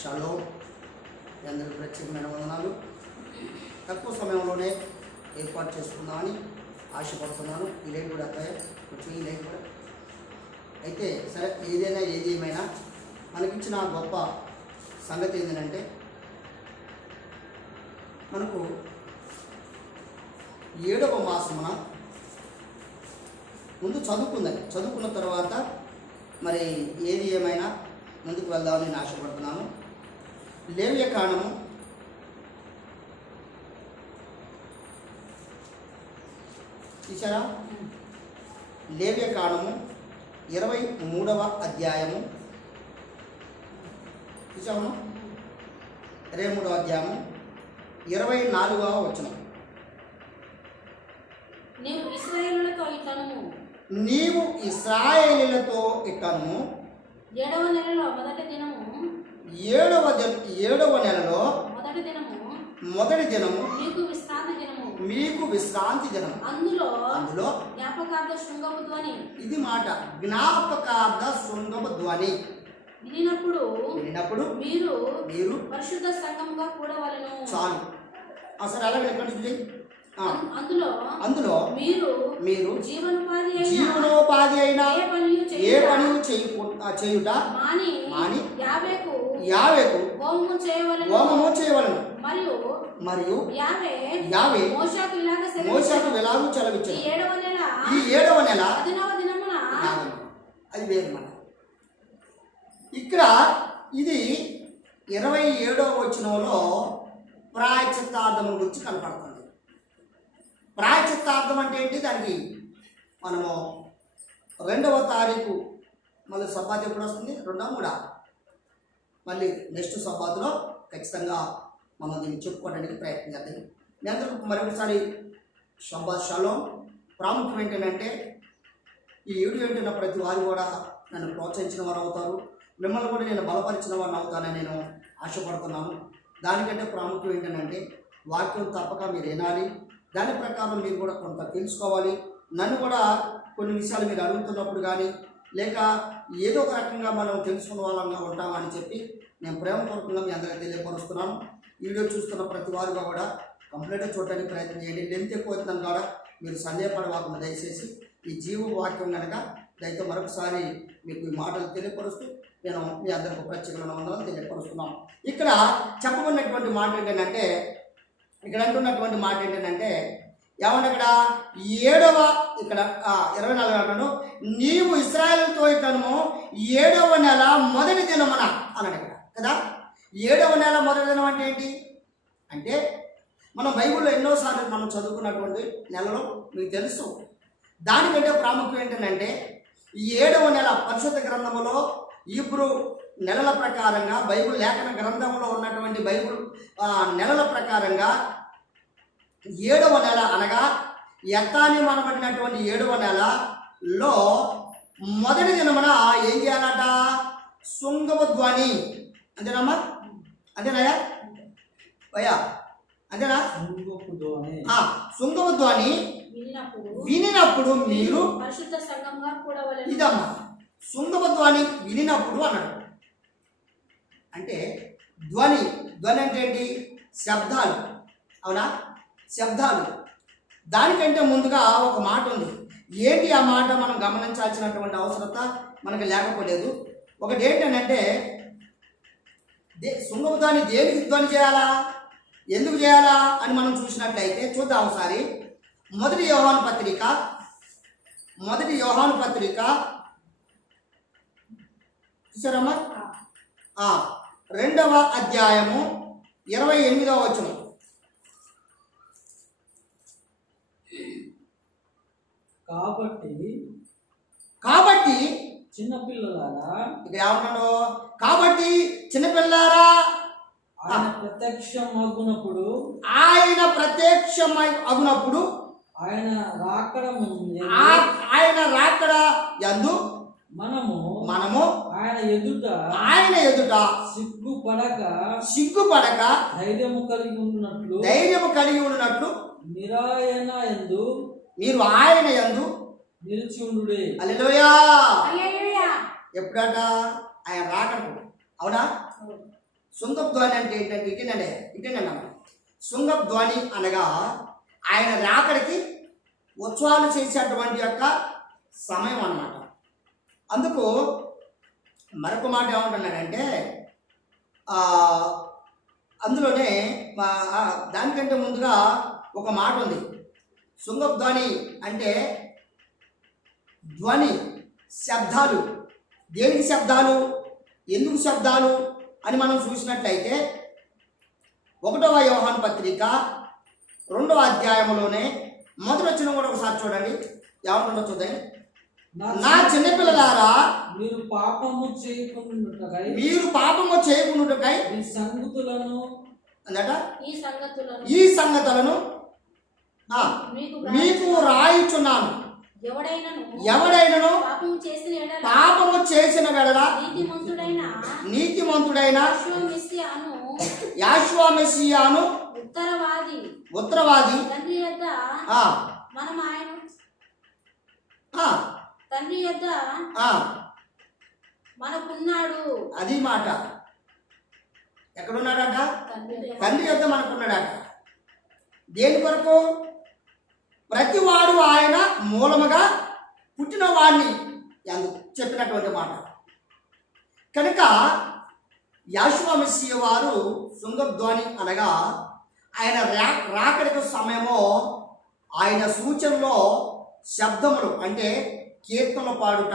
Shalom. మీ అందరికీ ప్రత్యేకమైన వందనాలు. తక్కువ సమయంలోనే ఏర్పాటు చేసుకుందామని ఆశపడుతున్నాను. ఈ లైట్ కూడా అబ్బాయి కొంచెం ఈ లైట్ కూడా అయితే సరే. ఏదేమైనా మనకిచ్చిన గొప్ప సంగతి ఏంటంటే, మనకు 7వ మాసమున ముందు చదువుకున్న తర్వాత మరి ఏది ఏమైనా ముందుకు వెళ్దామని నేను ఆశపడుతున్నాను. లేవ్యకాండము చూసారా? లేవ్యకాండము 23వ అధ్యాయము చూసాము. 23వ అధ్యాయము 24వ వచనం. నీవు ఇశ్రాయేలులతో ఇట్టను 7వ నెలలో మొదటి దినము మీకు విశ్రాంతి దినము. అందులో జ్ఞాపకార్థ శృంగపు ధ్వని. ఇది మాట, జ్ఞాపకార్థ శృంగపు ధ్వని వినినప్పుడు మీరు పరిశుద్ధ సంఘముగా కూడవలెను. చాలు అసలు అలాగే ఎక్కడ అందులో మీరు జీవనోపాధి అయిన ఏ పని చేయుట మాని యావేకు హోమము చేయవలెను. మరియు యావే మోషేకు ఎలాగూ చలవించెను. ఈ 7వ నెల 10వ దినమున అది వేరు. మన ఇక్కడ ఇది 27వ వచనంలో ప్రాయశ్చిత్తార్థం గురించి కనపడుతుంది. ప్రాయశ్చిత్తార్థం అంటే ఏంటి? దానికి మనము 2వ తారీఖు మళ్ళీ సబ్బాత్ ఎప్పుడు వస్తుంది? 2, 3 మళ్ళీ నెక్స్ట్ సబ్బాతులో ఖచ్చితంగా మనం దీన్ని చెప్పుకోవడానికి ప్రయత్నం చేద్దాం. మీ అందరికీ మరొకసారి షబ్బాత్ షాలోమ్. ప్రాముఖ్యం ఏంటంటే, ఈ వీడియో వింటున్న ప్రతి వారు కూడా నన్ను ప్రోత్సహించిన వారు అవుతారు. మిమ్మల్ని కూడా నేను బలపరిచిన వారిని అవుతానని నేను ఆశపడుతున్నాను. దానికంటే ప్రాముఖ్యం ఏంటంటే, వాక్యం తప్పక మీరు వినాలి. దాని ప్రకారం మీరు కూడా కొంత తెలుసుకోవాలి. నన్ను కూడా కొన్ని విషయాలు మీరు అడుగుతున్నప్పుడు కానీ, లేక ఏదో ఒక రకంగా మనం తెలుసుకున్న వాళ్ళంగా ఉంటామని చెప్పి నేను ప్రేమపూర్వకంగా మీ అందరికీ తెలియపరుస్తున్నాను. ఈ వీడియో చూస్తున్న ప్రతి వారుగా కూడా కంప్లీట్గా చూడడానికి ప్రయత్నం చేయండి. లెంత్ ఎక్కువ అవుతుందని కూడా మీరు సందేహపడవాకుండా దయచేసి ఈ జీవ వాక్యం కనుక దయతో మరొకసారి మీకు ఈ మాటలు తెలియపరుస్తూ నేను మీ అందరికీ ప్రత్యేకమైన వందనాలు తెలియపరుస్తున్నాను. ఇక్కడ చెప్పబడినటువంటి మాట ఏంటంటే, ఇక్కడ అంటున్నటువంటి మాట ఏంటంటే, ఏమన్నా ఇక్కడ 24 అంటాను, నీవు ఇశ్రాయేలుతో ఇట్లను 7వ నెల మొదటి దినమున అన్నాడు ఇక్కడ కదా. 7వ నెల మొదటి దినం అంటే ఏంటి అంటే, మనం బైబిల్లో ఎన్నోసార్లు మనం చదువుకున్నటువంటి నెలలో మీకు తెలుసు. దానికంటే ప్రాముఖ్యం ఏంటంటే, 7వ నెల పరిశుద్ధ గ్రంథములో హీబ్రూ నెలల ప్రకారంగా, బైబిల్ లేఖన గ్రంథంలో ఉన్నటువంటి బైబిల్ నెలల ప్రకారంగా 7వ నెల అనగా ఎత్తాని మనబడినటువంటి 7వ నెలలో మొదటి దినమున ఏం చేయాలట? శృంగపు ధ్వని. అంతేనమ్మా? అంతేనాయా అయ్యా? అంతేనా? శృంగపు ధ్వని వినినప్పుడు మీరు ఇదమ్మా, శృంగపు ధ్వని వినినప్పుడు అన్నాడు. అంటే ధ్వని అంటే ఏంటి? శబ్దాలు. అవునా? శబ్దాలు. దానికంటే ముందుగా ఒక మాట ఉంది. ఏంటి ఆ మాట? మనం గమనించాల్సినటువంటి అవసరత మనకు లేకపోలేదు. ఒకటి ఏంటంటే, శృంగపు ధ్వని దేనికి ధ్వని చేయాలా, ఎందుకు చేయాలా అని మనం చూసినట్లయితే చూద్దాం ఒకసారి. మొదటి యోహాను పత్రిక చూసారమ్మా? 2వ అధ్యాయము 28వ వచనం. కాబట్టి చిన్నపిల్లలారా, ఇక్కడ ఏమన్నాడు? కాబట్టి చిన్నపిల్లారా, ఆయన ప్రత్యక్షమగునప్పుడు ఆయన రాకడ యందు మనము ఆయన ఎదుట సిగ్గుపడక ధైర్యము కలిగి ఉన్నట్లు మీరు ఆయన యందు నిలిచి ఉండుడే. హల్లెలూయా. ఎప్పుడట? ఆయన రాకడ. అవునా? శృంగధ్వని అంటే ఏంటంటే ఇటేనండి శృంగధ్వని అనగా ఆయన రాకడికి ఉత్సవాలు చేసేటువంటి యొక్క సమయం అన్నమాట. అందుకు మరొక మాట ఏమంటున్నాడంటే అందులోనే దానికంటే ముందుగా ఒక మాట ఉంది. శృంగధ్వని అంటే ధ్వని, శబ్దాలు. దేనికి శబ్దాలు, ఎందుకు శబ్దాలు అని మనం చూసినట్లయితే 1వ యోహాను పత్రిక 2వ అధ్యాయంలోనే మొదటి వచనం కూడా ఒకసారి చూడండి. ఏమంటుందో చూద్దాం. నా చిన్నపిల్లలారా, మీరు పాపము చేయకుండుటకై ఈ సంగతులను అందట ఈ ఈ సంగతులను మీకు రాయిచున్నాను. ఎవడైనను పాపము చేసిన వెడల నీతిమంతుడైన యాషువ మెస్సియాను ఉత్తరవాది తండ్రి యొద్ద మనకున్నాడు. అది మాట. ఎక్కడున్నాడట? తండ్రి యొద్ద మనకున్నాడట. దేని కొరకు? ప్రతివాడు ఆయన మూలముగా పుట్టిన వాడిని అందుకు చెప్పినటువంటి మాట. కనుక యాషువ మెస్సియా వారు శృంగధ్వని అనగా ఆయన రాకడికి సమయము, ఆయన సూచనలో శబ్దములు అంటే కీర్తనలు పాడుట,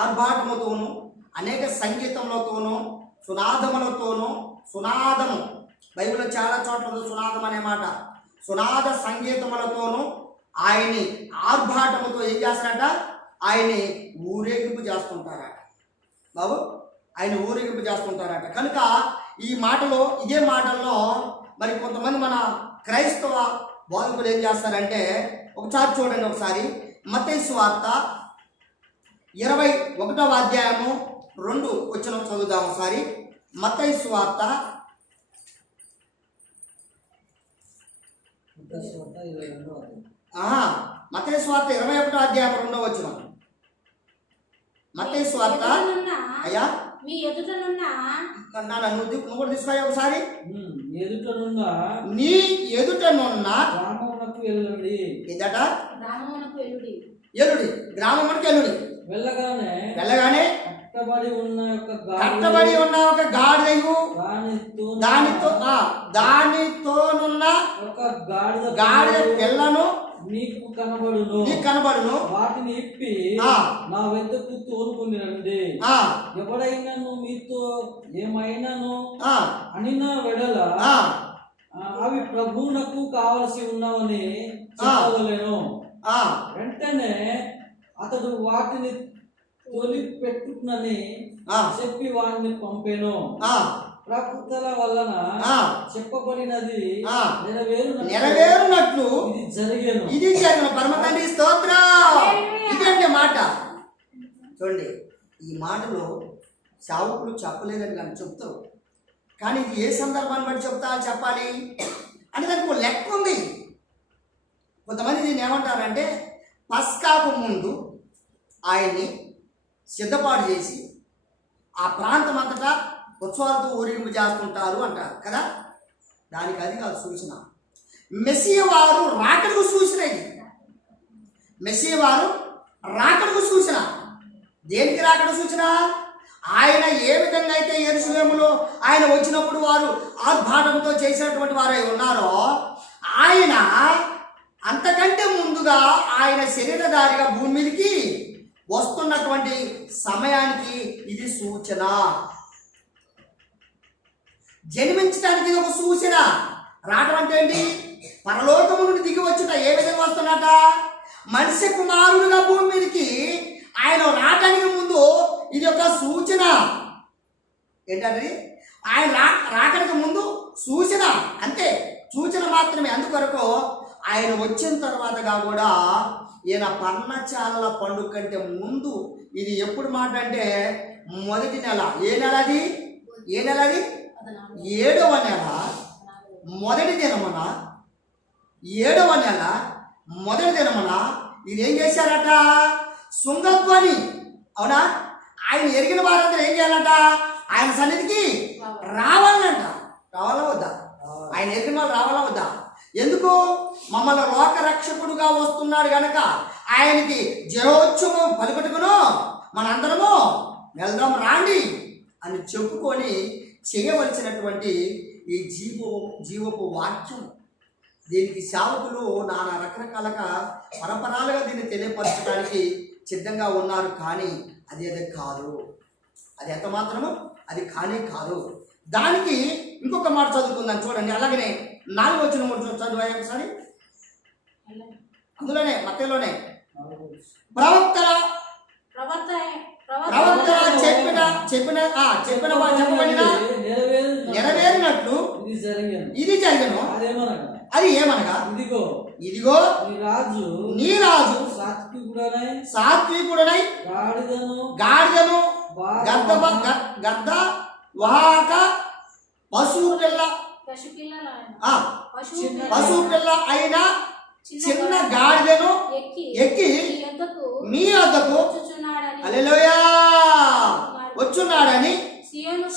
ఆర్భాటముతోనూ అనేక సంగీతములతోనూ సునాదములతోనూ, సునాదము బైబిల్లో చాలా చోట్ల సునాదం అనే మాట, సునాద సంగీతములతోనూ ఆయన్ని ఆర్భాటముతో ఏం చేస్తారట? ఆయన్ని ఊరేగింపు చేస్తుంటారట. బాబు, ఆయన ఊరేగింపు చేస్తుంటారట. కనుక ఈ మాటలో, ఇదే మాటల్లో మరి కొంతమంది మన క్రైస్తవ బోధకులు ఏం చేస్తారంటే, ఒకసారి చూడండి, ఒకసారి మత్తయి సువార్త 21వ అధ్యాయము 2 వచనం చదువుదాం ఒకసారి. మత్తయి సువార్త మత్తయి సువార్త 21వ అధ్యాయం 2వ వచనం. మత్తయి సువార్త అయ్యా మీ ఎదుటనున్న నువ్వు కూడా తీసుకురా ఒకసారి. నీ ఎదుటనున్న గ్రామమునకు వెళ్ళండి. ఏదట? ఎలుడి. గ్రామమునకు ఎలుడి. వెళ్ళగానే కట్టబడి ఉన్న ఒక గాడిదయు దానితోనున్న ఒక గాడిద పిల్లను నీకు కనబడును. వాటిని ఇప్పి నా వెద్దకు తోలుకొని రండి. ఎవడైనాను మీతో ఏమైనాను అనిన వెడల అవి ప్రభువునకు కావలసి ఉన్నవని చెప్పవలెను. వెంటనే అతడు వాటిని తొలి పెట్టుకునని చెప్పి వాడిని పంపెను. ప్రకృతుల వలన చెప్పబడినది నెరవేరునట్లు ఇది జరిగిన పరమ తండ్రి స్తోత్రం. ఇదంటే మాట. చూడండి, ఈ మాటలో సేవకులు చెప్పలేదని కానీ చెప్తారు, కానీ ఇది ఏ సందర్భాన్ని బట్టి చెప్పాలి అంటే దానికి ఒక లెక్క ఉంది. కొంతమంది దీన్ని ఏమంటారంటే, పస్కాకు ముందు ఆయన్ని సిద్ధపాటు చేసి ఆ ప్రాంతం అంతటా ఉత్సవాలతో ఊరేగింపు చేస్తుంటారు అంటారు కదా. దానికి అది కాదు సూచన. మెస్సియా వారు రాకడకు సూచన. ఇది మెస్సియా వారు రాకడకు సూచన. దేనికి రాకడ సూచన? ఆయన ఏ విధంగా అయితే యెరూషలేములో ఆయన వచ్చినప్పుడు వారు ఆర్భాటంతో చేసినటువంటి వారు ఉన్నారో, ఆయన అంతకంటే ముందుగా ఆయన శరీరధారిగా భూమి మీదకి వస్తున్నటువంటి సమయానికి ఇది సూచన. జన్మించడానికి ఇది ఒక సూచన. రావడం అంటే ఏంటి? పరలోకము నుండి దిగి వచ్చుట. ఏ విధంగా వస్తున్నట? మనిషి కుమారుడుగా భూమి మీదకి ఆయన రావడానికి ముందు ఇది ఒక సూచన. ఏంటది? ఆయన రాకడానికి ముందు సూచన, అంతే, సూచన మాత్రమే. అందుకొరకు ఆయన వచ్చిన తర్వాతగా కూడా ఈయన పర్ణశాలల పండుగ కంటే ముందు, ఇది ఎప్పుడు మాట అంటే మొదటి నెల. ఏ నెల అది? 7వ నెల మొదటి దినమున, 7వ నెల మొదటి దినమున ఇది ఏం చేశారట? శృంగధ్వని. అవునా? ఆయన ఎరిగిన వారందరూ ఏం చేయాలట? ఆయన సన్నిధికి రావాలట. ఆయన ఎరిగిన వాళ్ళు రావాలా వద్దా? ఎందుకు? మమ్మల్ని లోకరక్షకుడుగా వస్తున్నాడు గనక ఆయనకి జయోత్సవం పలుకట్టుకును మనందరము వెళ్దాం రాండి అని చెప్పుకొని చేయవలసినటువంటి ఈ జీవపు వాక్యం. దీనికి సేవకులు నానా రకరకాలుగా పరపరాలుగా దీన్ని తెలియపరచడానికి సిద్ధంగా ఉన్నారు. కానీ అది కాదు, అది ఎంత మాత్రము అది కానే కాదు. దానికి ఇంకొక మాట చదువుకుందాం చూడండి. అలాగనే 4వ వచనం చదువు ఒకసారి. అందులోనే మత్తయిలోనే ప్రవక్తల చెప్పబడిన నెరవేరినట్లు ఇది జరిగను. అది ఏమనగా ఇదిగో నీ రాజు సాత్వికుడనై గాడిదను గద్ద వాహక పశువు పిల్ల అయిన చిన్న గాడిదను ఎక్కి మీ వద్దకు హల్లెలూయా వచ్చున్నాడని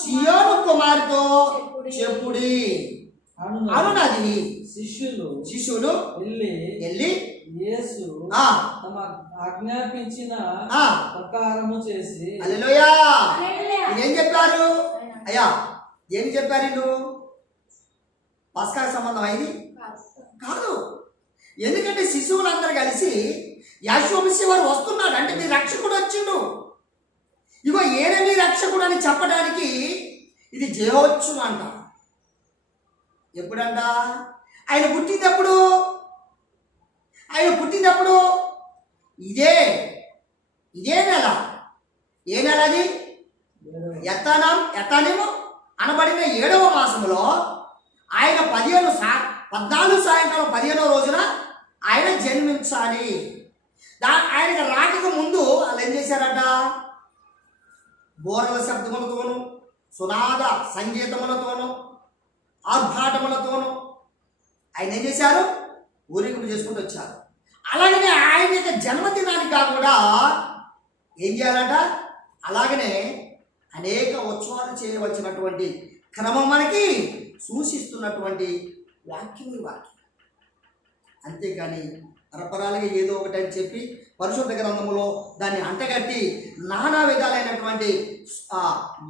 సియోను కుమారుతో చెప్పుడి అనునది. శిష్యులు వెళ్ళి యేసు తమ ఆజ్ఞాపించిన ప్రకారము చేసి హల్లెలూయా ఏం చెప్పారు? అయ్యా ఏం చెప్పారు? వీళ్ళు పస్కా సంబంధం అయింది కాదు. ఎందుకంటే శిశువులందరూ కలిసి యాషోమిసి వారు వస్తున్నాడు అంటే మీ రక్షకుడు వచ్చిండు, ఇగో ఏడ మీ రక్షకుడు అని చెప్పడానికి ఇది జయోత్సవం అంట. ఎప్పుడంట? ఆయన పుట్టినప్పుడు ఇదే నెల. ఏ నెల అది? ఎత్తానేమో అనబడిన 7వ మాసంలో ఆయన 14 సాయంకాలం 15వ రోజున ఆయన జన్మించాలి. ఆయనకు రాకక ముందు వాళ్ళు ఏం చేశారట? బోరల శబ్దములతోనూ సునాద సంగీతములతోనూ ఆర్భాటములతోనూ ఆయన ఏం చేశారు? ఊరేగింపు చేసుకుంటూ వచ్చారు. అలాగనే ఆయన యొక్క జన్మదినానికి కూడా ఏం చేయాలట? అలాగనే అనేక ఉత్సవాలు చేయవలసినటువంటి క్రమం మనకి సూచిస్తున్నటువంటి వాక్యం. అంతేకాని పరపరాలుగా ఏదో ఒకటి అని చెప్పి పరిశుద్ధ గ్రంథములో దాన్ని అంటగట్టి నానా విధాలైనటువంటి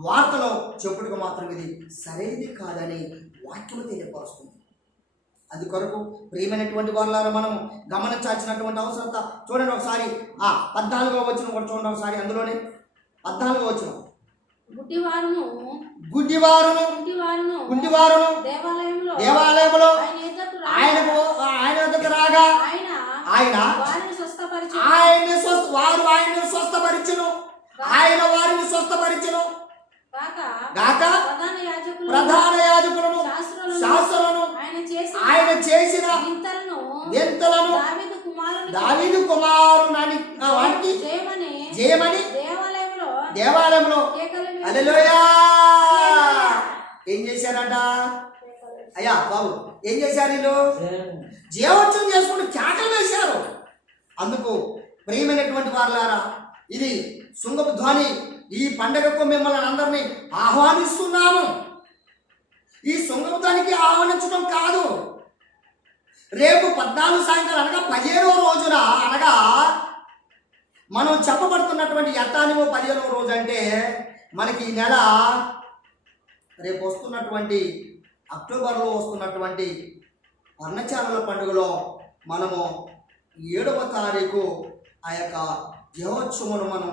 వార్తలో చెప్పుడుకు మాత్రం ఇది సరైనది కాదని వాక్యము తెలియపరుస్తుంది. అందుకొరకు ప్రియమైనటువంటి వాళ్ళారా మనం గమనించాల్సినటువంటి అవసరత చూడండి. ఒకసారి 14వ వచనం కూడా చూడండి ఒకసారి. అందులోనే 14వ వచనం గుడ్డివారును దేవాలయములో ఆయన వద్దకు రాగా వారు ఆయనను స్వస్థపరిచెను. ఆయన వారిని స్వస్థపరిచెను గాక ప్రధాన యాజకులను శాస్త్రులను ఆయన చేసిన వింతలను దావీదు కుమారుని జయమని దేవాలయంలో హల్లెలూయా ఏం చేశారట? అయ్యా బాబు ఏం చేశారు? వీళ్ళు జీవోత్సవం చేసుకుంటూ కేకలు వేశారు. అందుకు ప్రియమైనటువంటి వారులారా, ఇది శృంగపు ధ్వని. ఈ పండగకు మిమ్మల్ని అందరినీ ఆహ్వానిస్తున్నాము. ఈ శృంగపు ధ్వనికి ఆహ్వానించడం కాదు. రేపు 14 సాయంకాలం అనగా 15వ రోజున అనగా మనం చెప్పబడుతున్నటువంటి ఎత్తానివో 15వ రోజు అంటే మనకి ఈ నెల రేపు వస్తున్నటువంటి అక్టోబర్లో వస్తున్నటువంటి అన్నచారుల పండుగలో మనము 7వ తారీఖు ఆ యొక్క జయోత్సవమును మనం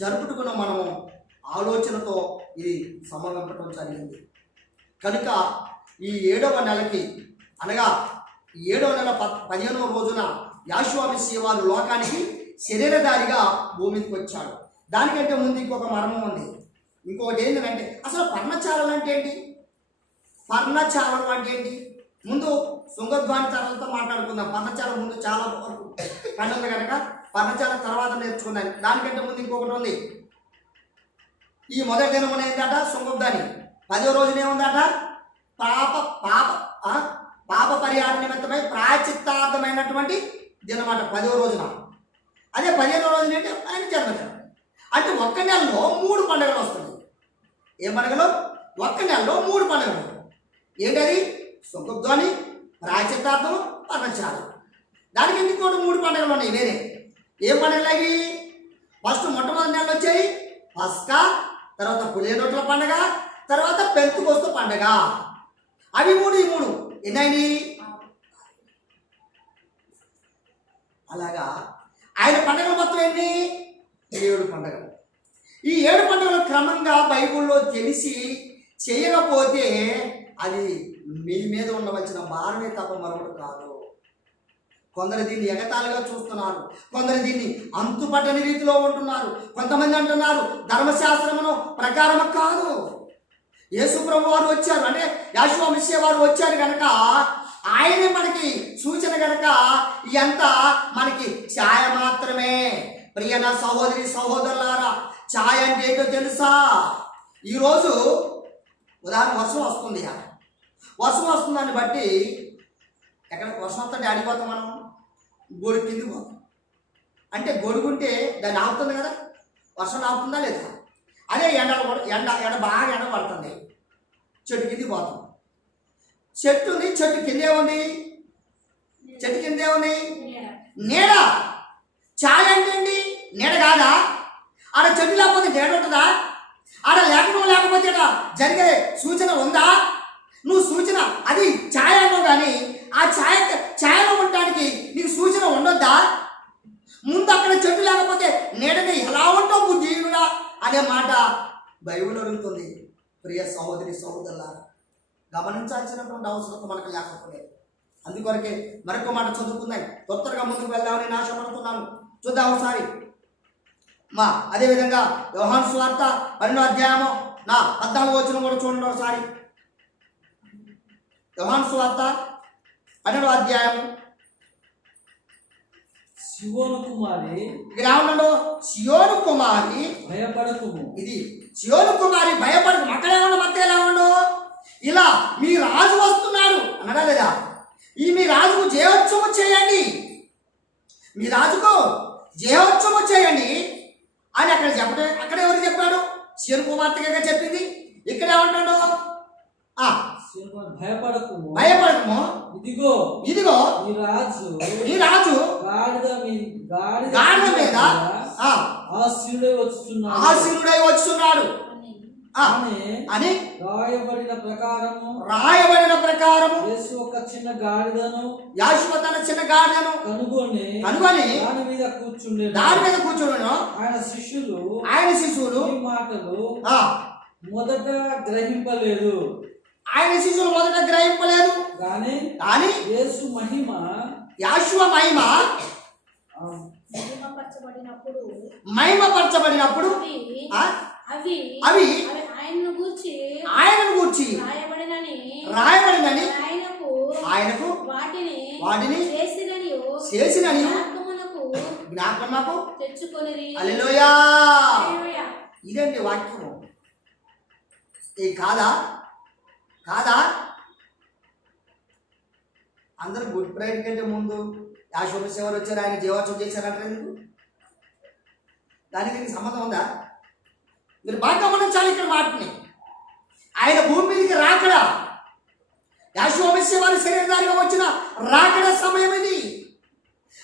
జరుపుకున్న మనము ఆలోచనతో ఇది సమావేశం జరిగింది. కనుక ఈ 7వ నెలకి అనగా 7వ నెల 15వ రోజున యాషోవా మెస్సీయ వారు లోకానికి శరీరధారిగా భూమికి వచ్చాడు. దానికంటే ముందు ఇంకొక మర్మం ఉంది. ఇంకొకటి ఏంటంటే అసలు పర్ణచాలలు అంటే ఏంటి? పర్ణచాలలు అంటే ఏంటి? ముందు శృంగధ్వాని చాలలతో మాట్లాడుకుందాం. పర్ణచాల ముందు చాలా వరకు పని ఉంది కనుక పర్ణచాల తర్వాత నేర్చుకుందాం. దానికంటే ముందు ఇంకొకటి ఉంది. ఈ మొదటి దినం ఏంటట? శృంగధ్వాని. 10వ రోజున ఏముందట? పాప పరిహార నిమిత్తమై ప్రాయచిత్తార్థమైనటువంటి దినమాట 10వ రోజున. అదే 15వ రోజున ఏంటి? ఆయన జన్మదినం. అంటే ఒక్క నెలలో 3 పండుగలు వస్తుంది. ఏ పండుగలు? ఒక్క నెలలో 3 పండుగలు. ఏంటది? సుంకధ్వని, ప్రాయచిత్తార్థం, పర్ణశాల. దానికి ఇంకోటి 3 పండుగలు ఉన్నాయి వేరే. ఏం పండుగలు అవి? ఫస్ట్ మొట్టమొదటి నెలలు వచ్చాయి పస్కా, తర్వాత పులిహోర రొట్టెల పండుగ, తర్వాత పెంతెకొస్తు పండుగ. అవి 3 ఈ 3 ఎన్నైనా. అలాగా ఆయన పండుగలు మొత్తం ఎన్ని? 7 పండుగలు. ఈ 7 పండుగలు క్రమంగా బైబిల్లో తెలిసి చేయకపోతే అది మీ మీద ఉండవలసిన భారమే తప్ప మరొకటి కాదు. కొందరు దీన్ని ఎగతాళిగా చూస్తున్నారు, కొందరు దీన్ని అంతుపట్టని రీతిలో ఉంటున్నారు. కొంతమంది అంటున్నారు ధర్మశాస్త్రమును ప్రకారం కాదు, యేసు ప్రభు వారు వచ్చారు అంటే యెహోవా మెస్సియా వారు వచ్చారు కనుక ఆయనే మనకి సూచన కనుక ఇదంతా మనకి ఛాయ మాత్రమే. ప్రియన సహోదరి సహోదరులారా, ఛాయ అంటే ఏంటో తెలుసా? ఈరోజు ఉదాహరణ వర్షం వస్తుంది, వర్షం వస్తుందని బట్టి ఎక్కడ వర్షం వస్తుంటే ఆడిపోతాం మనం, గొడుగు కిందికి పోతాం. అంటే గొడుగుంటే దాన్ని ఆపుతుంది కదా, వర్షం ఆపుతుందా లేదా? అదే ఎండ బాగా ఎండ పడుతుంది, చెట్టు కిందికి పోతాం. చెట్టు ఉంది, చెట్టు కిందే ఉంది, చెట్టు కిందే ఉంది నీడ. ఛాయ అంటే అండి నీడ కాదా? ఆడ చెట్టు లేకపోతే నీడ ఉంటుందా? ఆడ లేకపోతే జరిగే సూచన ఉందా? నువ్వు సూచన అది ఛాయ అన్నావు కానీ ఆ ఛాయలో ఉండడానికి నీకు సూచన ఉండొద్దా? ముందు అక్కడ చెట్టు లేకపోతే నీడని ఎలా ఉంటావు బుద్ధిహీనుడా అనే మాట బైబిల్ అడుగుతుంది. ప్రియ సహోదరి సహోదరులారా, గమనించాల్సినటువంటి అవసరం మనకు లేకపోతే అందుకొరకే మరొక మాట చదువుకుందాం, తొందరగా ముందుకు వెళ్దామని నేను ఆశపడుతున్నాను. చూద్దాం ఒకసారి. అదేవిధంగా యోహాను సువార్త 12వ అధ్యాయము 14వ వచనం కూడా చూడండి ఒకసారి. యోహాను సువార్త 12వ అధ్యాయము. సియోను కుమారి, ఇక్కడ ఏమన్నాడు? సియోను కుమారి భయపడకుము. ఇది సియోను కుమారి భయపడకు. అక్కడ ఏమన్నా మధ్య ఎలా ఉండు? ఇలా మీ రాజు వస్తున్నాడు అన్నాడా లేదా? ఈ మీ రాజుకు జయోత్సవం చేయండి, మీ రాజుకు జయోత్సవం చేయండి అని అక్కడ చెప్పడం. అక్కడ ఎవరు చెప్పాడు? సియోను కుమార్తెగా చెప్పింది. ఇక్కడ ఏమంటాడు? భయపడకుము, భయపడకుము, ఇదిగో ఇదిగో ఈ రాజు గాడిద మీద ఆసీనుడై వచ్చుచున్నాడు అని రాయబడిన ప్రకారము యేసు ఒక చిన్న గాడిదను, యాషువ తన చిన్న గాడిదను కనుగొని దాని మీద కూర్చుండెను. ఆయన శిష్యులు ఈ మాటలు మొదట గ్రహింపలేదు. ఆయన శిష్యులు మొదట గ్రహింపలేదు కానీ యేసు మహిమ, యాషువ మహిమ మహిమపరచబడినప్పుడు అవి ఆయనను గూర్చి రాయబడినని ఆయనకు వాటిని చేసినని జ్ఞాపకమునకు తెచ్చుకొనిరి. హల్లెలూయా. ఇదండి వాక్యము. ఈ కాదా అందరూ గుడ్ ఫ్రైడే కంటే ముందు యెహోవా మెస్సియా వారు వచ్చారు, ఆయన జీవోత్సవం చేశారంటారు. ఎందుకు? దానికి సంబంధం ఉందా? మీరు బాగా గమనించాలి ఇక్కడ మాటని. ఆయన భూమి మీదకి రాకడా, యెహోవా మెస్సియా వారి శరీరధారిగా వచ్చిన రాకడా సమయం ఇది.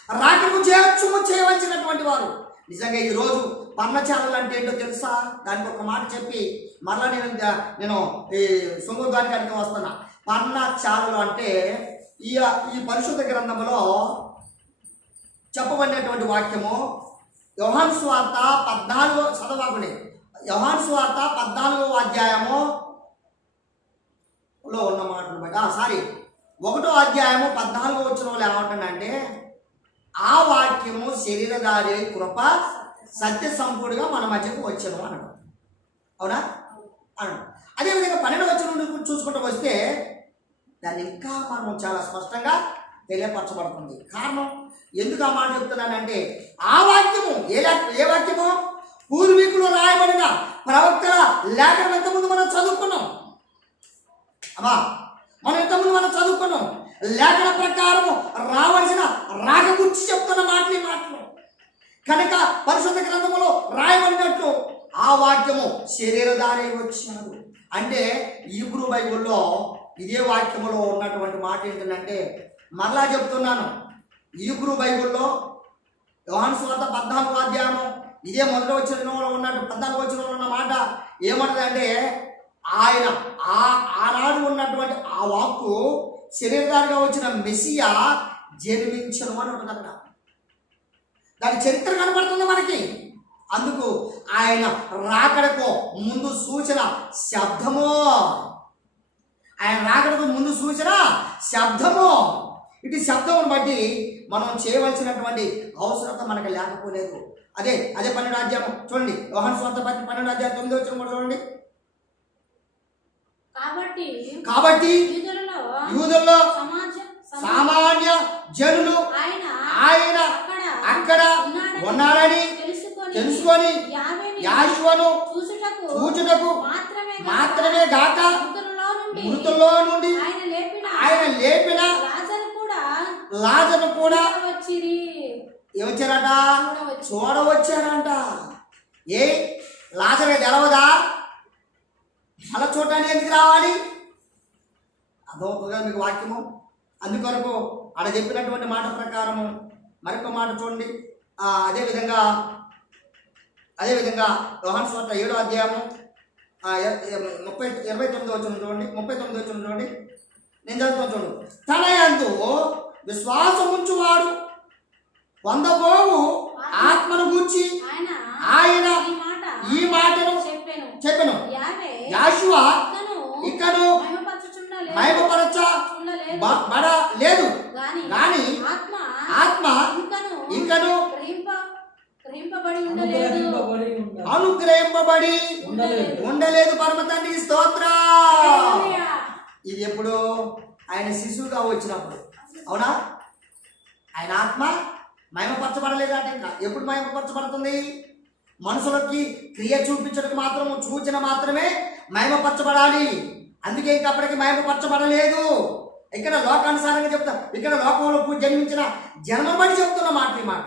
రాకడకు జయోత్సవం చేయవలసినటువంటి వారు నిజంగా ఈరోజు పర్ణశాలలు అంటే ఏంటో తెలుసా? దానికి ఒక మాట చెప్పి మరలా నేను ఈ సుంగోద్వానికి వస్తున్నా. పర్ణశాలలు అంటే ఈ పరిశుద్ధ గ్రంథంలో చెప్పబడినటువంటి వాక్యము యోహాను సువార్త 14వ చదవకునే యోహాను సువార్త 14వ అధ్యాయము లో ఉన్న మాటలు బట్టి 1వ అధ్యాయము 14వ వచనంలో ఏమంటుందంటే ఆ వాక్యము శరీరధారి కృప సత్య సంపూర్ణంగా మన మధ్యకు వచ్చాను అన్నాడు. అవునా? అన్నాడు. అదేవిధంగా 12వ వచనం నుండి చూసుకుంటూ వస్తే దాన్ని ఇంకా మనం చాలా స్పష్టంగా తెలియపరచబడుతుంది. కారణం ఎందుకు ఆ మాట చెప్తున్నానంటే ఆ వాక్యము ఏ వాక్యము? పూర్వీకులు రాయబడిన ప్రవక్తల లేఖనం ఎంతమంది మనం చదువుకున్నాం మనం చదువుకున్నాం. లేఖన ప్రకారము రావాల్సిన రాక గురించి చెప్తున్న మాటలు కనుక పరిశుద్ధ గ్రంథములో రాయబడినట్లు ఆ వాక్యము శరీరధారి వచ్చాడు. అంటే హీబ్రూ బైబిల్లో ఇదే వాక్యములో ఉన్నటువంటి మాట ఏంటంటే, మరలా చెప్తున్నాను, హీబ్రూ బైబిల్లో యోహాను సువార్త 14వ అధ్యాయము ఇదే మొదటి వచనంలో ఉన్నట్టు 14వ వచనంలో ఉన్న మాట ఏమంటదంటే, ఆయన ఆనాడు ఉన్నటువంటి ఆ వాక్కు శరీరధారిగా వచ్చిన మెస్సియా జన్మించను అని ఉంటుంది అక్కడ. దాని చరిత్ర కనబడుతుంది మనకి. అందుకు ఆయన రాకడకు ముందు సూచన శబ్దము, ఆయన రాకడకు ముందు సూచన శబ్దము. ఇటు శబ్దమును బట్టి మనం చేయవలసినటువంటి అవసరత మనకు లేకపోలేదు. అదే 12వ అధ్యాయం చూడండి, యోహాను సువార్త 12వ అధ్యాయం 9వ వచనం కూడా చూడండి. కాబట్టి యూదుల్లో సామాన్య జనులు ఆయన అక్కడ ఉన్నారని తెలుసుకొని యాషువను చూచుటకు మాత్రమే గాక మృతుల్లో నుండి ఆయన లేపిన లాజరు కూడా ఏమొచ్చారట? చూడవచ్చారంట. ఏ లాజరు తెలవదా? అలా చూడటానికి ఎందుకు రావాలి? అర్థమవుతుందిగా మీకు వాక్యము. అందుకొరకు ఆడ చెప్పినటువంటి మాట ప్రకారము మరొక మాట చూడండి. అదేవిధంగా యోహాను సువార్త 7వ అధ్యాయము 29వ వచనం చూడండి. 39వ వచనం చూడండి. నేను చదువుతాను చూడండి. తన యందు విశ్వాసం ఉంచువాడు పొందబోవు ఆత్మను గూర్చి ఆయన ఈ మాటను చెప్పెను. యాషువ ఇకను మహిమపరచ లేదు గాని ఆత్మ ఇంకను అనుగ్రహింపబడి ఉండలేదు. పరమ తండ్రి స్తోత్రం. ఇది ఎప్పుడు? ఆయన శిశువుగా వచ్చినప్పుడు. అవునా? ఆయన ఆత్మ మహిమపరచబడలేదు అంటే ఇంకా ఎప్పుడు మహిమపరచబడుతుంది? మనుషులకి క్రియ చూపించడానికి మాత్రము, సూచన మాత్రమే మహిమపరచబడాలి. అందుకే ఇంకా అప్పటికి మహిమపరచబడలేదు. ఇక్కడ లోకానుసారంగా చెప్తాం, ఇక్కడ లోకంలో జన్మించిన జన్మను బట్టి చెప్తున్న మాట ఈ మాట.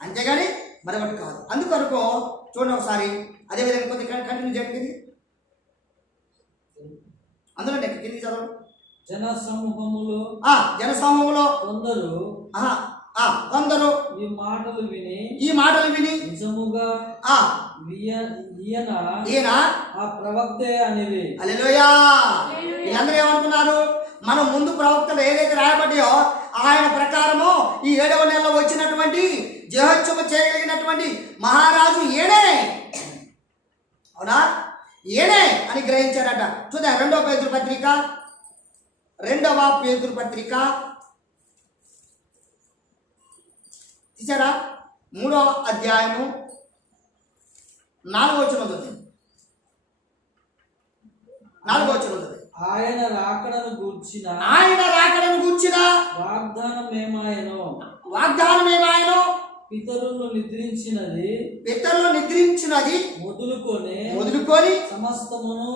అంతేగాని మరొకటి కాదు. అందుకనుకో చూడండి ఒకసారి. అదేవిధంగా కొద్దిగా కంటిన్యూ చేయండి. అందులో కింది చదవండి. జనసమూహములో కొందరు ఈ మాటలు విని నిజముగా ఈయన ఆ ప్రవక్తే అనేది. హల్లెలూయా. వీళ్ళందరూ ఏమనుకున్నారు? మనం ముందు ప్రవక్తలు ఏదైతే రాయబడ్డాయో ఆయన ప్రకారము ఈ 7వ నెలలో వచ్చినటువంటి జయోత్సవం చేయగలిగినటువంటి మహారాజు ఏనే, అవునా, ఏనే అని గ్రహించారట. చూద్దాం 2వ పేతురు పత్రిక తీసారా? 3వ అధ్యాయము 4వ వచనం ఉంది. ఆయన రాకడను గూర్చిన వాగ్దానం ఏమాయనో పితరులు నిద్రించినది మొదలుకొని సమస్తమును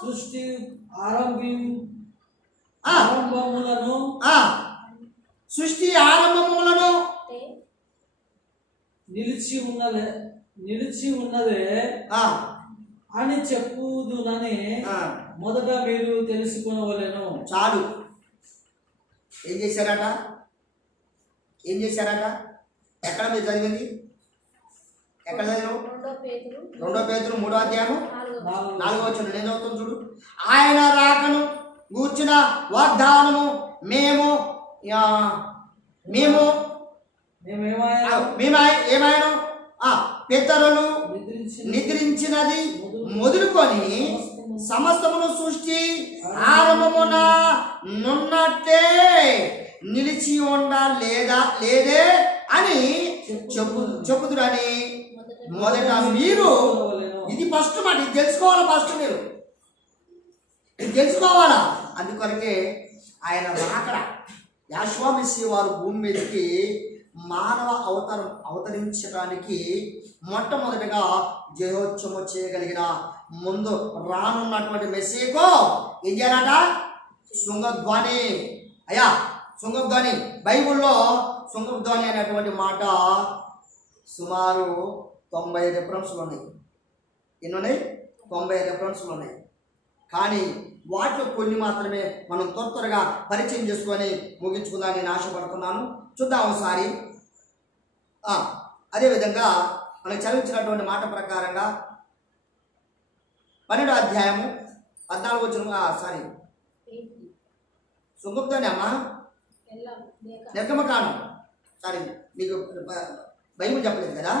సృష్టి ఆరంభములను నిలిచి ఉన్నదే అని చెప్పుదునని మొదట మీరు తెలుసుకొనవలెను. చాలు. ఏం చేశారట? ఎక్కడ మీరు చదివింది? ఎక్కడ చదివావు? 2వ పేతురు 3వ అధ్యాయము 4వ వచనం. నేను చదువుతాను చూడు. ఆయన రాకను గూర్చిన వాగ్దానము ఏమాయను పితరులు నిద్రించినది మొదలుకొని సమస్తమును సృష్టి ఆరంభమున నున్నట్టే నిలిచి లేదే అని చెప్పుదురని మొదట మీరు. ఇది ఫస్ట్ మాట. ఇది తెలుసుకోవాలా ఫస్ట్ మీరు, ఇది తెలుసుకోవాలా. అందుకొరకే ఆయన రాకడ యాషువ మెస్సీయ వారు భూమి మీదకి మానవ అవతరించడానికి మొట్టమొదటిగా జయోత్సవం చేయగలిగిన ముందు రానున్నటువంటి మెస్సీకు ఏం చేయాలట? శృంగధ్వని. శృంగధ్వని బైబిల్లో శృంగధ్వని అనేటువంటి మాట సుమారు 90 రిఫరెన్స్లు ఉన్నాయి. ఎన్ని ఉన్నాయి? 90 రెఫరెన్స్లు ఉన్నాయి. కానీ వాటిలో కొన్ని మాత్రమే మనం త్వరగా పరిచయం చేసుకొని ముగించుకుందామని నేను ఆశపడుతున్నాను. చూద్దాం ఒకసారి. అదేవిధంగా మనకు చదివించినటువంటి మాట ప్రకారంగా 12వ అధ్యాయము 14 వచ్చిన సుంగపుతోనే అమ్మా నిర్గమకాండం. సారీ, మీకు బైబిల్ చెప్పలేదు కదా.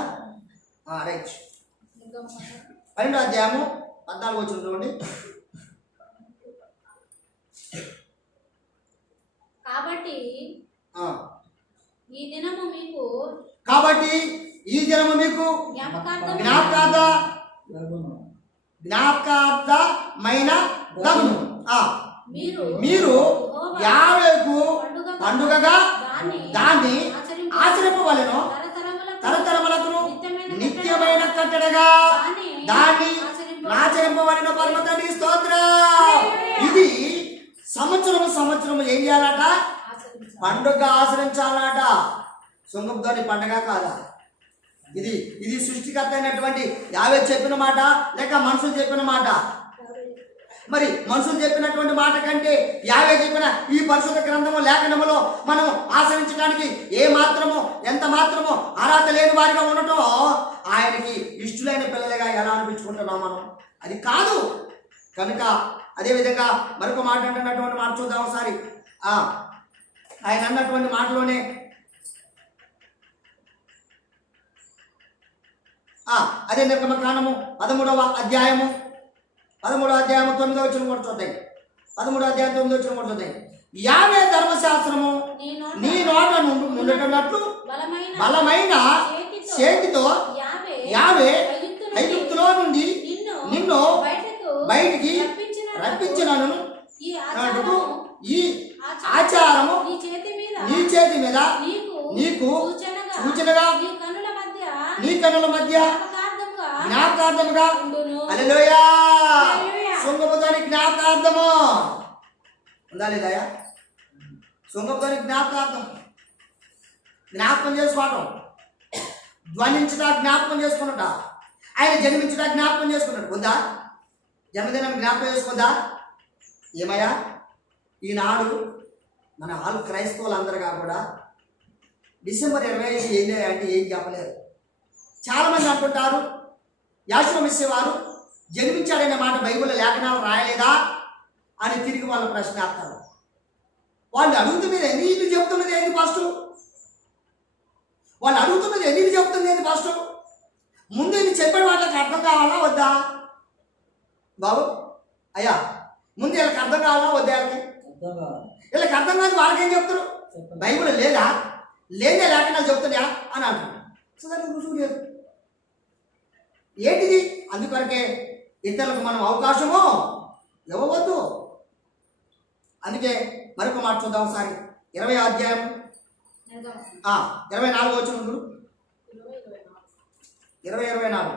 రైట్. 12వ అధ్యాయము 14 వచ్చిన చూడండి. కాబట్టి ఈ దినము మీకు జ్ఞాపకార్థమైన దగును. మీరు యావేకు పండుగగా దాన్ని ఆచరింపవలెను. తరతరములకు నిత్యమైన కట్టడగా దాన్ని ఆచరింపవలెను. పరమతండ్రి స్తోత్రం. ఇది సంవత్సరము ఏం చేయాలట? పండుగ ఆచరించాలట. సుంగపుతోని పండుగ కాదా ఇది సృష్టికర్త అయినటువంటి యావే చెప్పిన మాట లేక మనుషులు చెప్పిన మాట? మరి మనుషులు చెప్పినటువంటి మాట కంటే యావే చెప్పిన ఈ పరిశుద్ధ గ్రంథము లేఖనములో మనం ఆచరించడానికి ఎంత మాత్రమో అర్హత లేని వారిగా ఉండటం ఆయనకి ఇష్టలైన పిల్లలుగా ఎలా అనిపించుకుంటున్నాం మనం? అది కాదు. కనుక అదేవిధంగా మరొక మాట అంటున్నటువంటి మాట చూద్దాం ఒకసారి. ఆయన అన్నటువంటి మాటలోనే అదే నిర్గమకాండము 13వ అధ్యాయము 9వ వచనం కూడా చూద్దాం. 13వ అధ్యాయం 9వ వచనం కూడా చూద్దాం. యావే ధర్మశాస్త్రము నీ నోట నుండుటట్లు బలమైన చేతితో యావే ఐగుప్తులో నుండి నిన్ను బయటికి రప్పించినను. ఈ ఆచారము నీ చేతి మీద నీకు సూచనగా నీ కన్నుల మధ్య జ్ఞాపకార్థముగా. హల్లెలూయా. సుంగపుతోని జ్ఞాపకార్థము ఉందా లేదాయా? సుంగపుతోని జ్ఞాపకం చేసుకోవటం, ధ్వనించుట జ్ఞాపకం చేసుకున్నట, ఆయన జన్మించుట జ్ఞాపకం చేసుకున్నట్టు ఉందా? జన్మదినం జ్ఞాపకం చేసుకుందా? ఏమయ్యా, ఈనాడు మన ఆల్ క్రైస్తవులందరిగా కూడా డిసెంబర్ 25 ఏంటి అంటే ఏం చెప్పలేరు. చాలామంది అనుకుంటారు యాశ్వమిస్సేవారు జన్మించాడనే మాట బైబిల్లో లేఖనాలు రాయలేదా అని తిరిగి వాళ్ళు ప్రశ్న వేస్తారు. వాళ్ళు అడుగుతున్నది ఎందుకు చెప్తున్నది ఏంటి ఫస్ట్? వాళ్ళు అడుగుతున్నది ఎందుకు చెప్తుంది ఏంటి ఫస్ట్? ముందు ఇది చెప్పే వాళ్ళకి అర్థం కావాలా వద్దా? బాబు అయ్యా, ముందు వీళ్ళకి అర్థం కావాలా వద్దా? వీళ్ళకి అర్థం కాదు. వాళ్ళకేం చెప్తారు? బైబిల్ లేదా? లేదే లేఖనాలు చెప్తున్నాయా అని అంటున్నారు. దానికి రుజువు లేదు. ఏంటిది? అందుకొరకే ఇతరులకు మనం అవకాశము ఇవ్వవద్దు. అందుకే మరొక మాట చూద్దాం ఒకసారి. 20వ అధ్యాయం 24 వచ్చిన 20-24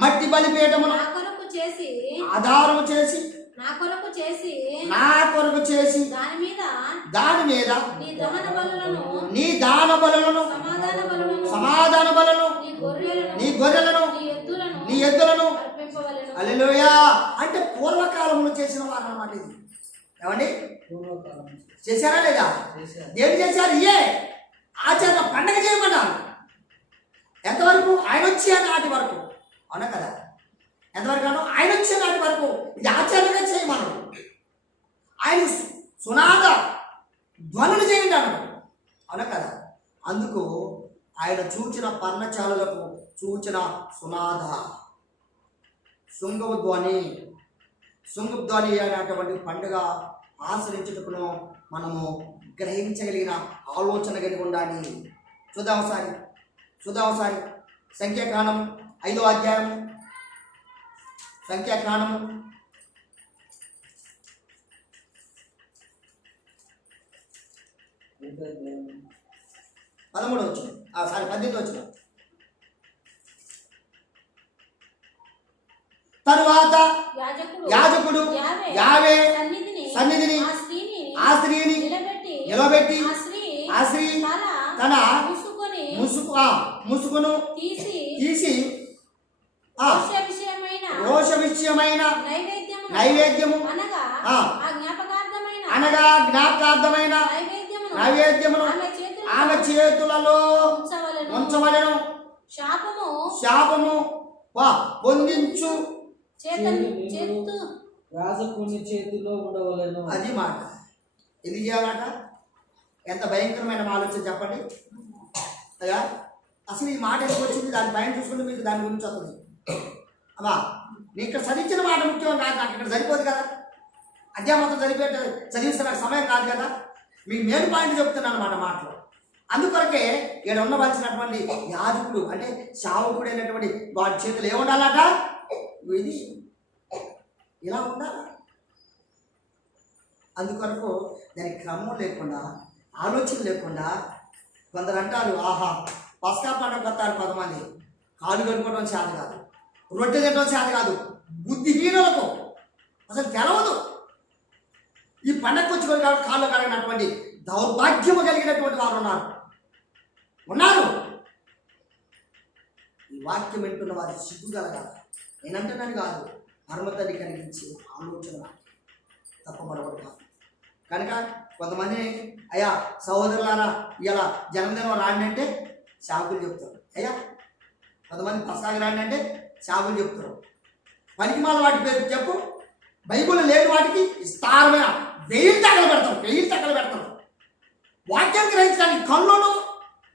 మట్టి బలిపీఠమును ఆధారము చేసి నా కొరకు చేసి దాని మీద నీ దాన బలులను సమాధాన బలులను నీ గొర్రెలను నీ ఎద్దులను. హల్లెలూయా. అంటే పూర్వకాలంలో చేసిన వారు అన్నమాట. ఇది ఏమండి చేశారా లేదా? ఏం చేశారు? ఆచరణ పండగ చేయమన్నారు. ఎంతవరకు? ఆయన వచ్చే నాటి వరకు. అవునా కదా? ఎంతవరకు అన్నా? ఆయన వచ్చే నాటి వరకు ఇది ఆచరణగా చేయమన్నాడు. ఆయన సునాద ధ్వనులు చేయండి అన్నాడు. అవునా కదా? అందుకు ఆయన చూచిన పర్ణశాలలకు చూచిన సునాద శృంగపు ధ్వని అనేటువంటి పండుగ ఆచరించుటకును మనము గ్రహించగలిగిన ఆలోచన కలిగి ఉండాలి. చూద్దాం ఒకసారి సంఖ్యాకాండం 5వ అధ్యాయం. సంఖ్యాకాండము 13 వచ్చిన 18 వచ్చిన తరువాత యాజకుడు యావే సన్నిధిని ఆ స్త్రీని నిలబెట్టి ఆ స్త్రీ తన ముసుగును తీసి తీసి రోష విషయమైన నైవేద్యము అనగా ఆ. ఆ జ్ఞాపకార్థమైన జ్ఞాపకార్థమైన నైవేద్యమును ఆమె చేతులలో ఉంచవలెను. శాపము పొందించు చేతు యాజకుని చేతిలో ఉండవలెను. అది మాట. ఇది చేయాలట. ఎంత భయంకరమైన ఆలోచన చెప్పండి అయ్యా. అసలు ఈ మాట ఎందుకు వచ్చింది? దాని పైన చూసుకుంటే మీకు దాని గురించి వస్తుంది. అమ్మా నీ ఇక్కడ చదివించిన మాట ముఖ్యం కాదు, నాకు ఇక్కడ సరిపోదు కదా. అధ్యాపకం చదివిస్తే నాకు సమయం కాదు కదా. మీకు మెయిన్ పాయింట్ చెప్తున్నాను అన్నమాట మాటలు. అందుకొరకే ఇక్కడ ఉండవలసినటువంటి యాజకుడు అంటే శావకుడు అయినటువంటి వాడి చేతులు ఏముండాలట? ఇది ఇలా ఉండాలి. అందుకొరకు దానికి క్రమం లేకుండా, ఆలోచన లేకుండా కొందరు అంటారు, ఆహా పసకా పండుగ కొత్తారు కొంతమంది, కాలు కడుక్కోవడం చేత కాదు, రొట్టె తినడం చేత కాదు, బుద్ధిహీనులకు అసలు తెలవదు. ఈ పండగకు వచ్చి కాబట్టి కాళ్ళు కడిగినటువంటి దౌర్భాగ్యము కలిగినటువంటి వారు ఉన్నారు. ఈ వాక్యం వింటున్న వారి సిగ్గు కలగాలి. నేనంటున్నాను కాదు, పరమతని కలిగించి ఆలోచన తప్పబడబడు కాదు. కనుక కొంతమంది అయ్యా సహోదరులారా ఇలా జన్మదినం రాండి అంటే శాకులు చెప్తారు. అయ్యా కొంతమంది పసకాకి రాండి అంటే శాకులు చెప్తారు. పనికిమాల వాటి పేరు చెప్పు, బైబుల్ లేని వాటికి విస్తారమైన వెయ్యి తగలు పెడతారు. వాక్యం గ్రహించడానికి కళ్ళలోనో,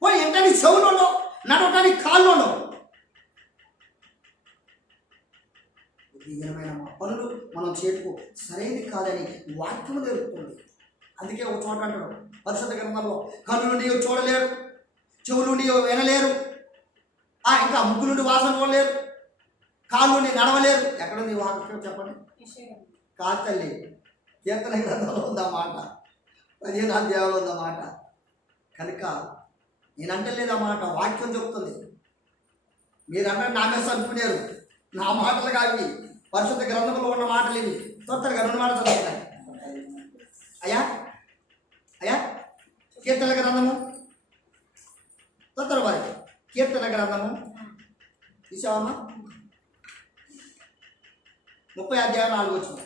పోయి ఎంటని చెవులోనో, నడవటానికి కాళ్ళలోనో. బుద్ధిహీనమైన మా పనులు మనం చేతుకు సరైనది కాదని వాక్యము నేర్పుతుంది. అందుకే ఒక చోట అంటాడు పరిశుద్ధ గ్రంథంలో, కన్నులు నీవు చూడలేరు, చెవులు నీవు వినలేరు, ఇంకా ముగ్గు నుండి వాసన చూడలేరు, కాళ్ళు నుండి నడవలేరు. ఎక్కడ నీ వాక్యం చెప్పండి? కాదు తల్లి, కీర్తన గ్రంథంలో ఉందన్నమాట, 15 అధ్యాయంలో ఉందన్నమాట. కనుక నేనంటలేదు అన్నమాట, వాక్యం చెప్తుంది. మీరంటే నా మీద అనుకునేరు, నా మాటలు కావి, పరిశుద్ధ గ్రంథంలో ఉన్న మాటలు ఇవి. తొందరగా 2 మాటలు చదువుతాయి. అయ్యా కీర్తన గ్రంథము తొందర వారికి కీర్తన గ్రంథము తీసావమ్మా 30 అధ్యాయం 4 వచ్చిన.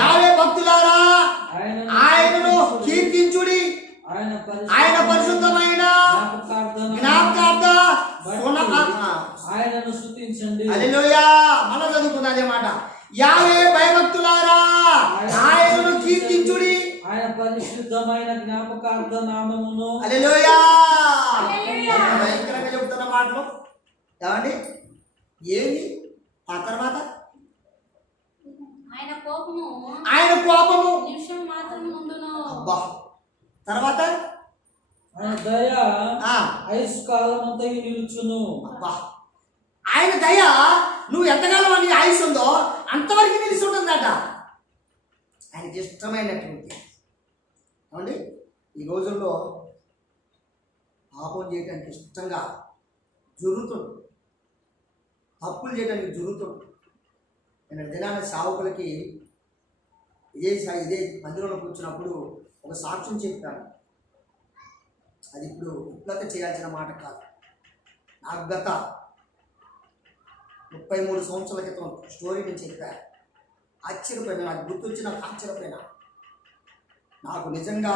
యావే భక్తులారా ఆయనను కీర్తించుడి, ఆయన పరిశుద్ధమైన జ్ఞాపకార్థ ఆయనను స్తుతించండి. హల్లెలూయా. మనం చదువుకున్న అదే మాట. యావే భయభక్తులారా ఆయనను కీర్తించుడి, ఆయన పరిశుద్ధమైన జ్ఞాపకార్థ నామమును. హల్లెలూయా. భయంకరంగా చెబుతున్న మాటలు ఏమండి? ఏంది ఆ తర్వాత? ఆయన కోపము నిమిషం మాత్రం ఉండును. అబ్బా. తర్వాత ఆయన దయ ఆయుష్ కాలమంతయు నిలుచును. అబ్బా. ఆయన దయ నువ్వు ఎంతకాలం అని ఆయుష్ ఉందో అంతవరకు నిలిచి ఉంటుందట. ఆయనకి ఇష్టమైనటువంటి ఏమండి ఈ రోజుల్లో పాపం చేయడానికి ఇష్టంగా జరుగుతుంది, తప్పులు చేయడానికి జరుగుతుంది. నేను దినాన సావుకులకి ఇదే మందిరంలో కూర్చున్నప్పుడు ఒక సాక్ష్యం చెప్పాను. అది ఇప్పుడు ఉత్పత్తి చేయాల్సిన మాట కాదు. నాకు గత 33 సంవత్సరాల క్రితం స్టోరీ నేను చెప్పాను. ఆశ్చర్యపోయినా, నాకు గుర్తొచ్చి నాకు ఆశ్చర్యపోయినా. నాకు నిజంగా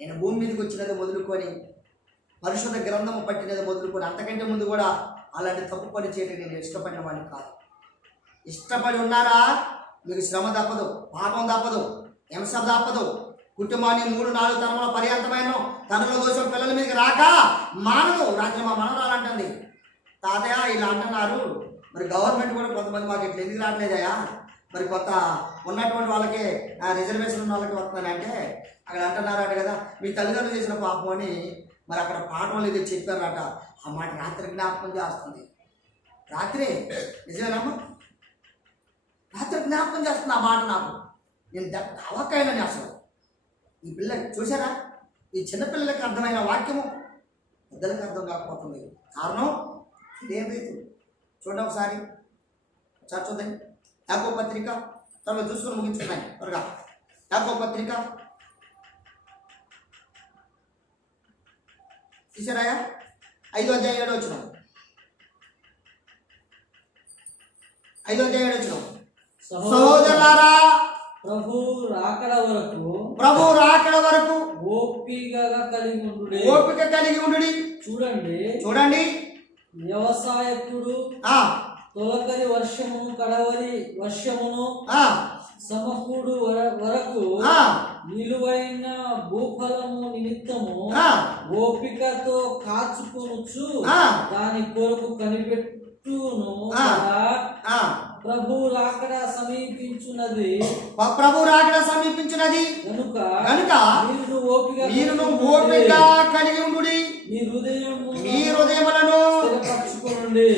నేను భూమి మీదకి వచ్చినది మొదలుకొని, పరిశుద్ధ గ్రంథము పట్టినది మొదలుకొని, అంతకంటే ముందు కూడా అలాంటి తప్పు పని చేయడం నేను ఇష్టపడిన వాడిని కాదు. ఇష్టపడి ఉన్నారా? మీకు శ్రమ తప్పదు, పాపం తప్పదు, హింస తప్పదు. కుటుంబాన్ని 3-4 తరముల పర్యంతమైన తనలో దోషం పిల్లల మీదకి రాక మానదు. రాత్రి మా మనవరాలంటుంది, తాతయ్య ఇలా అంటున్నారు, మరి గవర్నమెంట్ కూడా కొంతమంది మాకు ఇట్లా ఎందుకు రావట్లేదయా, మరి కొత్త ఉన్నటువంటి వాళ్ళకి రిజర్వేషన్ ఉన్న వాళ్ళకి వస్తున్నానంటే అక్కడ అంటున్నారట కదా, మీ తల్లిదండ్రులు చేసిన పాపం అని మరి అక్కడ పాఠం ఇది చెప్పారట. ఆ మాట రాత్రి జ్ఞాపకం చేస్తుంది. రాత్రి నిజమేనమ్మా, రాత్రి జ్ఞాపకం చేస్తుంది ఆ మాట. నాకు నేను అవకాయనని అసలు ఈ పిల్ల చూసారా, ఈ చిన్నపిల్లలకి అర్థమైన వాక్యము పెద్దలకు అర్థం కాకపోతుంది. కారణం ఇదేం రైతు చూడండి ఒకసారి చూద్దాం. యాకోబు పత్రిక త్వరగా చూసుకొని ముగించుకున్నాయి త్వరగా. యాకోబు పత్రిక తీసారాయా 5వ అధ్యాయం 7వ వచనం. 5వ అధ్యాయం 7వ వచనం. సహోదరులారా ప్రభు రాకడ వరకు ఓపిక కలిగి ఉండుడి. చూడండి వ్యవసాయకుడు తొలకరి వర్షమును కడవరి వర్షమును సమకూడు వరకు నిలువైన భూఫలము నిమిత్తము ఓపికతో కాచుకొనుచు దాని కొరకు కనిపెట్టును. ప్రభు రాకడ సమీపించున్నది కనుక మీరును ఓపిక కలిగి ఉండుడి. మీ హృదయములను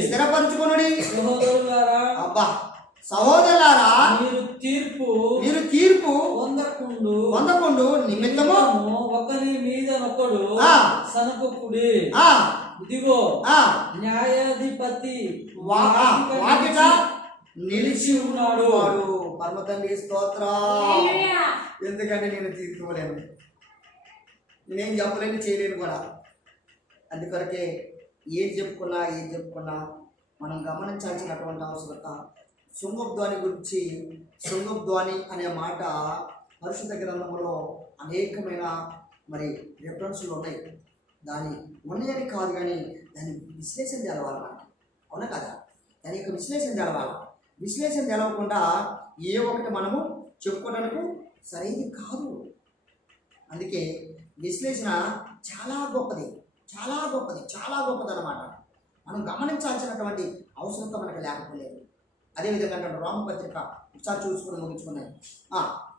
స్థిరపరచుకొనుడి. సహోదరులారా మీరు తీర్పు పొందకుండు నిమిత్తము ఒకరి మీద ఒకడు సనకొకుడి. ఇదిగో న్యాయాధిపతి వాకిట నిలిచి ఉన్నాడు. వాడు పరమ తండ్రి స్తోత్రం. ఎందుకంటే నేను తీర్చుకోలేను, నేనేం చెప్పలేను, చేయలేను కూడా. అందుకొరకే ఏం చెప్పుకున్నా మనం గమనించాల్సినటువంటి అవసరత. శృంగధ్వని గురించి, శృంగధ్వని అనే మాట పరిశుద్ధ గ్రంథంలో అనేకమైన మరి రెఫరెన్స్లు ఉన్నాయి. దాని ఉన్నాయని కాదు, కానీ దాని విశ్లేషణ తెలవాలి మనకి, అవునా కదా? దాని యొక్క విశ్లేషణ తెలవాలి. విశ్లేషణ తెలవకుండా ఏ ఒకటి మనము చెప్పుకోవడానికి సరైనది కాదు. అందుకే విశ్లేషణ చాలా గొప్పది అన్నమాట. మనం గమనించాల్సినటువంటి అవసరంతో మనకు లేకపోలేదు. అదేవిధంగా అంటే రోమపత్రిక ఒకసారి చూసుకుని ముగించుకున్నాయి.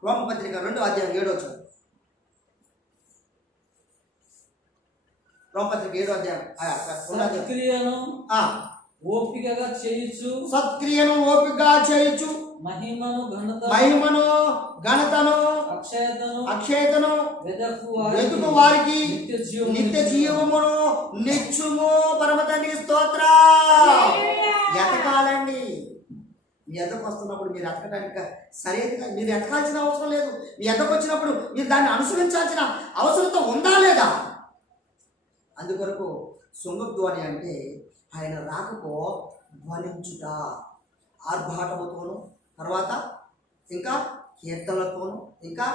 రోమపత్రిక 2వ అధ్యాయం 7వ వచనం. రోమపత్రిక 7వ అధ్యాయం సత్క్రియను ఓపికగా చేయుచు మహిమను ఘనతను అక్షయతను వెతుకు వారికి నిత్య జీవమును నిత్యము పరమ తండ్రి స్తోత్రం. ఎతకాలండి. మీ ఎదకు వస్తున్నప్పుడు మీరు ఎతకడానికి సరైనది, మీరు ఎతకాల్సిన అవసరం లేదు. మీ ఎదకు వచ్చినప్పుడు మీరు దాన్ని అనుసరించాల్సిన అవసరంతో ఉందా లేదా? అందుకొరకు శృంగధ్వని అంటే ఆయన రాకకు ధ్వనించుట, ఆర్భాటముతోను, తర్వాత ఇంకా కీర్తనలతోను, ఇంకా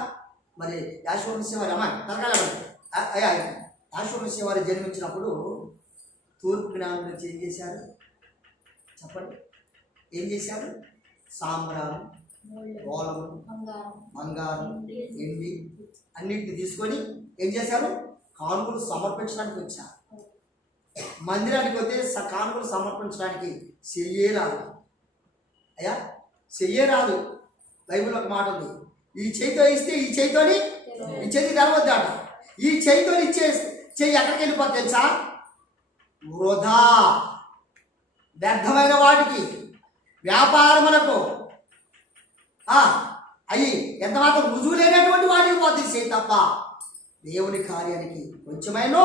మరి యాశ్వరస్యవారి యాశ్వరస్యవారి జన్మించినప్పుడు తూర్పు జ్ఞానం ఏం చేశారు చెప్పండి? ఏం చేశారు? సాంబ్రాను, గోళము, బంగారం, ఎండి అన్నింటిని తీసుకొని ఏం చేశారు? కానుకలు సమర్పించడానికి వచ్చారు. మందిరానికి వస్తే కానుకలు సమర్పించడానికి చెయ్యే రాదు. అయ్యా చెయ్యే రాదు. బైబిల్ ఒక మాట ఉంది, ఈ చేతితో ఇస్తే ఈ చేతితోని ఈ చేతి తెలవద్దాట. ఈ చేతితో ఇచ్చే చెయ్యి ఎక్కడికి వెళ్ళిపోతుంది తెలుసా? వృధా, వ్యర్థమైన వాటికి, వ్యాపారములకు, అవి ఎంత మాత్రం రుజువు లేనటువంటి వాటికి పోతుంది చేయి తప్ప దేవుని కార్యానికి కొంచెమైనా.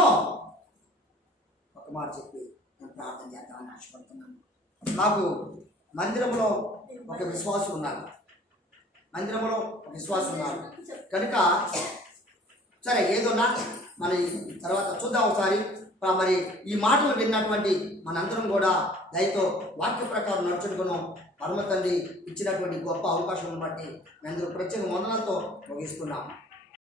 ఒక మాట చెప్పి నేను ప్రార్థన చేద్దామని ఆశపడుతున్నాను. నాకు మందిరంలో ఒక విశ్వాసం ఉన్నారు, కనుక సరే ఏదోనా మరి తర్వాత చూద్దాం ఒకసారి. మరి ఈ మాటలు విన్నటువంటి మనందరం కూడా దయతో వాక్య ప్రకారం నడుచుకున్నాం. పరమ తండ్రి ఇచ్చినటువంటి గొప్ప అవకాశం బట్టి అందరూ ప్రత్యేక వందనాలతో ముగిస్తున్నాం.